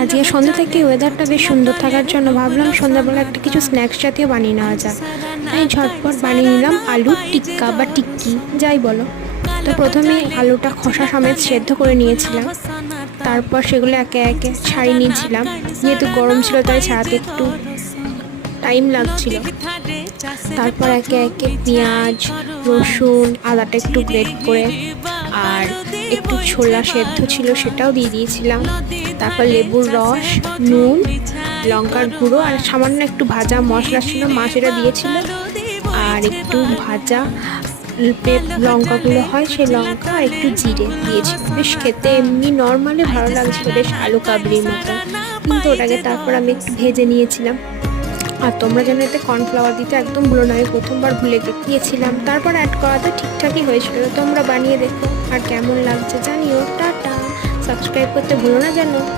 আজকে সন্ধ্যা থেকে ওয়েদারটা বেশ সুন্দর থাকার জন্য ভাবলাম সন্ধ্যাবেলা একটা কিছু স্ন্যাক্স জাতীয় বানিয়ে নেওয়া যাক। আমি ঝটপট বানিয়ে নিলাম আলুর টিক্কা বা টিক্কি যাই বলো। তো প্রথমে আলুটা খোসা সমেত সেদ্ধ করে নিয়েছিলাম, তারপর সেগুলো একে একে ছাড়িয়ে নিয়েছিলাম। যেহেতু গরম ছিল তাই ছাড়াতে একটু টাইম লাগছিল। তারপর একে একে পেঁয়াজ, রসুন, আদাটা একটু গ্রেট করে আর একটু ছোলা সেদ্ধ ছিল সেটাও দিয়ে দিয়েছিলাম। তারপর লেবুর রস, নুন, লঙ্কার গুঁড়ো আর সামান্য একটু ভাজা মশলা ছিল, মাছ এটা দিয়েছিল। আর একটু ভাজা লঙ্কাগুলো হয় সেই লঙ্কা আর একটু জিরে দিয়েছিল। বেশ খেতে এমনি নর্মালি ভালো লাগছিল, বেশ আলু কাবলির মতো। কিন্তু ওটাকে তারপর আমি একটু ভেজে নিয়েছিলাম। আর তোমরা যেন এতে কর্নফ্লাওয়ার দিতে একদম ভুলো না, আমি প্রথমবার ভুলে গিয়েছিলাম। তারপর অ্যাড করাটা ঠিকঠাকই হয়েছিল। তোমরা বানিয়ে দেখো আর কেমন লাগছে জানিও। টাটা, সাবস্ক্রাইব করতে ভুলো না যেন।